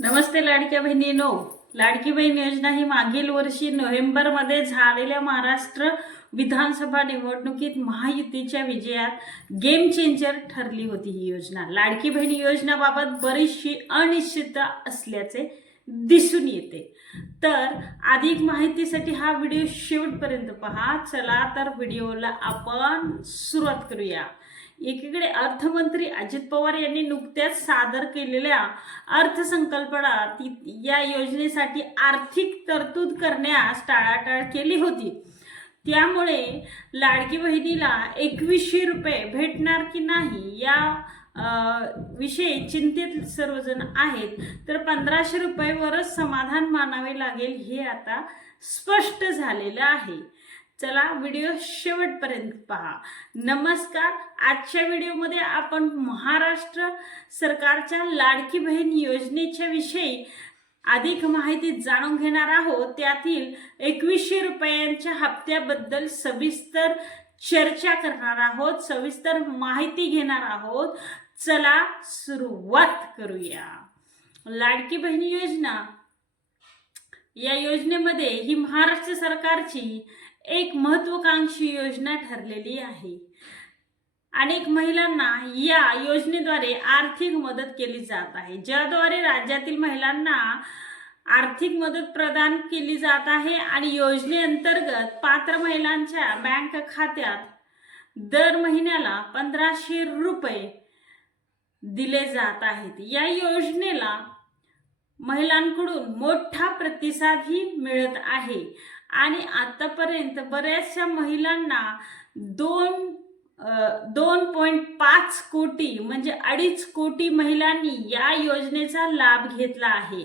नमस्ते लाडक्या बहिणीनो. लाडकी बहीण योजना ही मागील वर्षी नोव्हेंबरमध्ये झालेल्या महाराष्ट्र विधानसभा निवडणुकीत महायुतीच्या विजयात गेम चेंजर ठरली होती ही योजना. लाडकी बहिणी योजनाबाबत बरीचशी अनिश्चितता असल्याचे दिसून येते. तर अधिक माहितीसाठी हा व्हिडिओ शेवटपर्यंत पहा. चला तर व्हिडिओला आपण सुरुवात करूया. एकीकडे अर्थमंत्री अजित पवार यांनी नुकत्याच सादर केलेल्या अर्थसंकल्पनात ती- या योजनेसाठी आर्थिक तरतूद करण्यास टाळाटाळ केली होती. त्यामुळे लाडकी बहिणीला एकवीसशे रुपये भेटणार की नाही या विषयी चिंतेत सर्वजण आहेत. तर पंधराशे रुपयेवरच समाधान मानावे लागेल हे आता स्पष्ट झालेलं आहे. चला व्हिडिओ शेवटपर्यंत पहा. नमस्कार. आजच्या व्हिडिओमध्ये आपण महाराष्ट्र सरकारच्या लाडकी बहीण योजनेच्या विषयी अधिक माहिती जाणून घेणार आहोत. त्यातील एकवीसशे रुपयांच्या हप्त्याबद्दल सविस्तर चर्चा करणार आहोत. सविस्तर माहिती घेणार आहोत. चला सुरुवात करूया. लाडकी बहिणी योजना. या योजनेमध्ये ही महाराष्ट्र सरकारची एक महत्वाकांक्षी योजना ठरलेली आहे. अनेक महिलांना या योजनेद्वारे आर्थिक मदत केली जात आहे. ज्याद्वारे राज्यातील महिलांना आर्थिक मदत प्रदान केली जात आहे आणि योजनेअंतर्गत पात्र महिलांच्या बँक खात्यात दर महिन्याला पंधराशे रुपये दिले जात आहेत. या योजनेला महिलांकडून मोठा प्रतिसादही मिळत आहे. आणि आतापर्यंत बऱ्याचशा महिलांना दोन दोन पॉईंट पाच कोटी म्हणजे अडीच कोटी महिलांनी या योजनेचा लाभ घेतला आहे.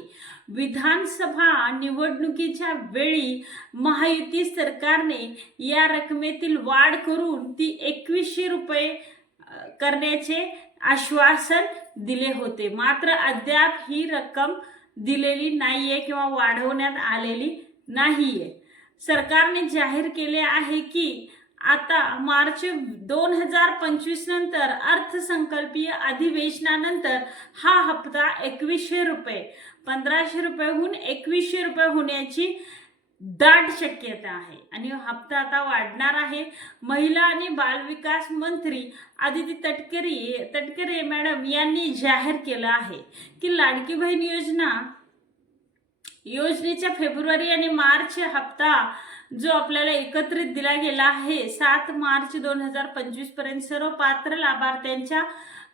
विधानसभा निवडणुकीच्या वेळी महायुती सरकारने या रकमेतील वाढ करून ती एकवीसशे रुपये करण्याचे आश्वासन दिले होते. मात्र अद्याप ही रक्कम दिलेली नाहीये किंवा वाढवण्यात आलेली नाहीये. सरकारने जाहीर केले आहे की आता मार्च दोन हजार पंचवीस नंतर अर्थसंकल्पीय अधिवेशनानंतर हा हप्ता एकवीसशे रुपये पंधराशे रुपयेहून एकवीसशे रुपये होण्याची दाट शक्यता आहे. आणि हप्ता आता वाढणार आहे. महिला आणि बालविकास मंत्री आदिती तटकरे तटकरे मॅडम यांनी जाहीर केलं आहे की लाडकी बहीण योजना योजनेच्या फेब्रुवारी आणि मार्च हप्ता जो आपल्याला एकत्रित दिला गेला आहे सात मार्च दोन हजार पंचवीसपर्यंत सर्व पात्र लाभार्थ्यांच्या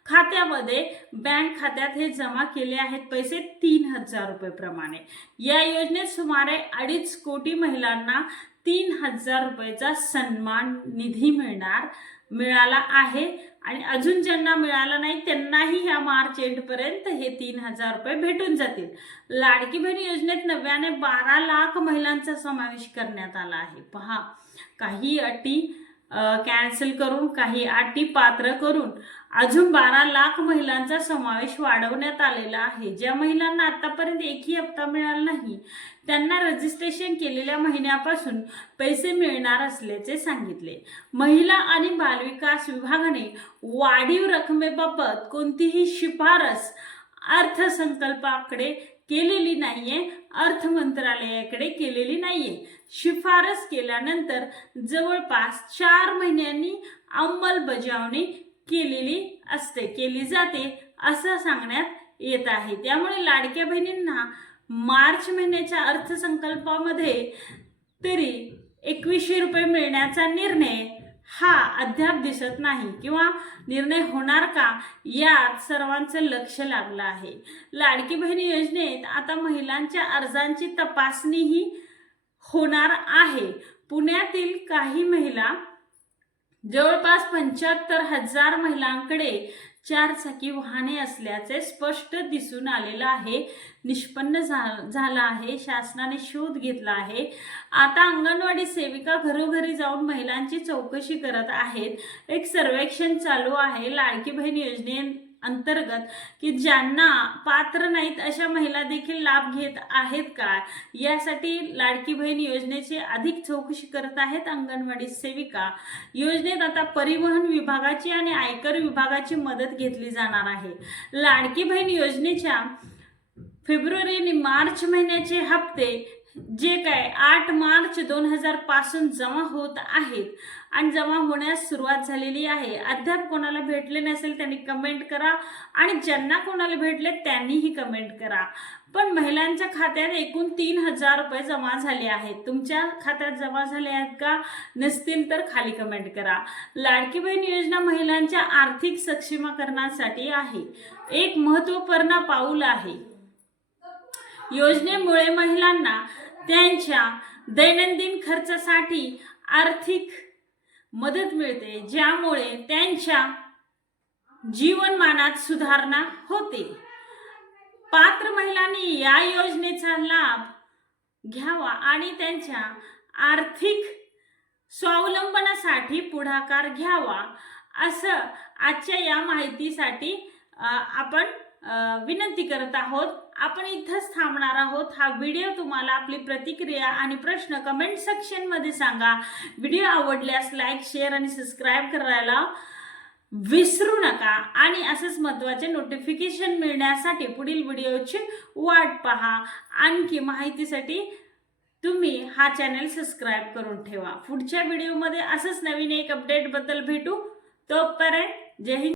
खात्यामध्ये बँक खात्यात हे जमा केले आहेत. पैसे तीन हजार रुपये प्रमाणे. या योजनेत सुमारे अडीच कोटी महिलांना तीन हजार रुपयाचा सन्मान निधी मिळणार. मिळाला आहे. आणि अजून ज्यांना मिळाला नाही त्यांनाही ह्या मार्च एंडपर्यंत हे तीन हजार रुपये भेटून जातील. लाडकी बहीण योजनेत नव्याने बारा लाख महिलांचा समावेश करण्यात आला आहे. पहा काही अटी कॅन्सल करून काही अटी पात्र करून अजून बारा लाख महिलांचा समावेश वाढवण्यात आलेला आहे. ज्या महिलांना आतापर्यंत एकही हप्ता मिळाला नाही त्यांना रजिस्ट्रेशन केलेल्या महिन्यापासून पैसे मिळणार असल्याचे सांगितले. महिला आणि बालविकास विभागाने वाढीव रकमेबाबत कोणतीही शिफारस अर्थसंकल्पाकडे केलेली नाहीये अर्थ मंत्रालयाकडे केलेली नाहीये. शिफारस केल्यानंतर जवळपास चार महिन्यांनी अंमलबजावणी केलेली असते केली जाते असं सांगण्यात येत आहे. त्यामुळे लाडक्या बहिणींना मार्च महिन्याच्या अर्थसंकल्पामध्ये तरी एकवीसशे रुपये मिळण्याचा निर्णय हा अद्याप दिसत नाही किंवा निर्णय होणार का यात सर्वांचं लक्ष लागलं आहे. लाडकी बहिणी योजनेत आता महिलांच्या अर्जांची तपासणीही होणार आहे. पुण्यातील काही महिला जवळपास पंच्याहत्तर हजार महिलांकडे चार चाकी वाहने असल्याचे स्पष्ट दिसून आलेलं आहे. निष्पन्न झा- झालं आहे. शासनाने शोध घेतला आहे. आता अंगणवाडी सेविका घरोघरी जाऊन महिलांची चौकशी करत आहेत. एक सर्वेक्षण चालू आहे. लाडकी बहीण योजने अंतर्गत की ज्यांना पात्र नाहीत अशा महिला देखील लाभ घेत आहेत का? यासाठी लाडकी बहीण योजनेची अधिक चौकशी करत आहेत अंगणवाडी सेविका. योजनेत आता परिवहन विभागाची आणि आयकर विभागाची मदत घेतली जाणार आहे. लाडकी बहीण योजनेच्या फेब्रुवारी आणि मार्च महिन्याचे हप्ते जे काय आठ मार्च दोन हजारपासून जमा होत आहेत आणि जमा होण्यास सुरुवात झालेली आहे. अद्याप कोणाला भेटले नसेल त्यांनी कमेंट करा आणि ज्यांना कोणाला भेटले त्यांनीही कमेंट करा. पण महिलांच्या खात्यात एकूण तीन हजार रुपये जमा झाले आहेत. तुमच्या खात्यात जमा झाले आहेत का? नसतील तर खाली कमेंट करा. लाडकी बहीण योजना महिलांच्या आर्थिक सक्षमीकरणासाठी आहे. एक महत्त्वपूर्ण पाऊल आहे. योजनेमुळे महिलांना त्यांच्या दैनंदिन खर्चासाठी आर्थिक मदत मिळते ज्यामुळे त्यांच्या जीवनमानात सुधारणा होते. पात्र महिलांनी या योजनेचा लाभ घ्यावा आणि त्यांच्या आर्थिक स्वावलंबनासाठी पुढाकार घ्यावा असं आजच्या या माहितीसाठी आपण विनंती करत आहोत. आपण इथंच थांबणार आहोत. हा व्हिडिओ तुम्हाला आपली प्रतिक्रिया आणि प्रश्न कमेंट सेक्शनमध्ये सांगा. व्हिडिओ आवडल्यास लाईक शेअर आणि सबस्क्राईब करायला विसरू नका. आणि असंच महत्त्वाचे नोटिफिकेशन मिळण्यासाठी पुढील व्हिडिओची वाट पहा. आणखी माहितीसाठी तुम्ही हा चॅनल सबस्क्राईब करून ठेवा. पुढच्या व्हिडिओमध्ये असंच नवीन एक अपडेटबद्दल भेटू. तोपर्यंत जय हिंद.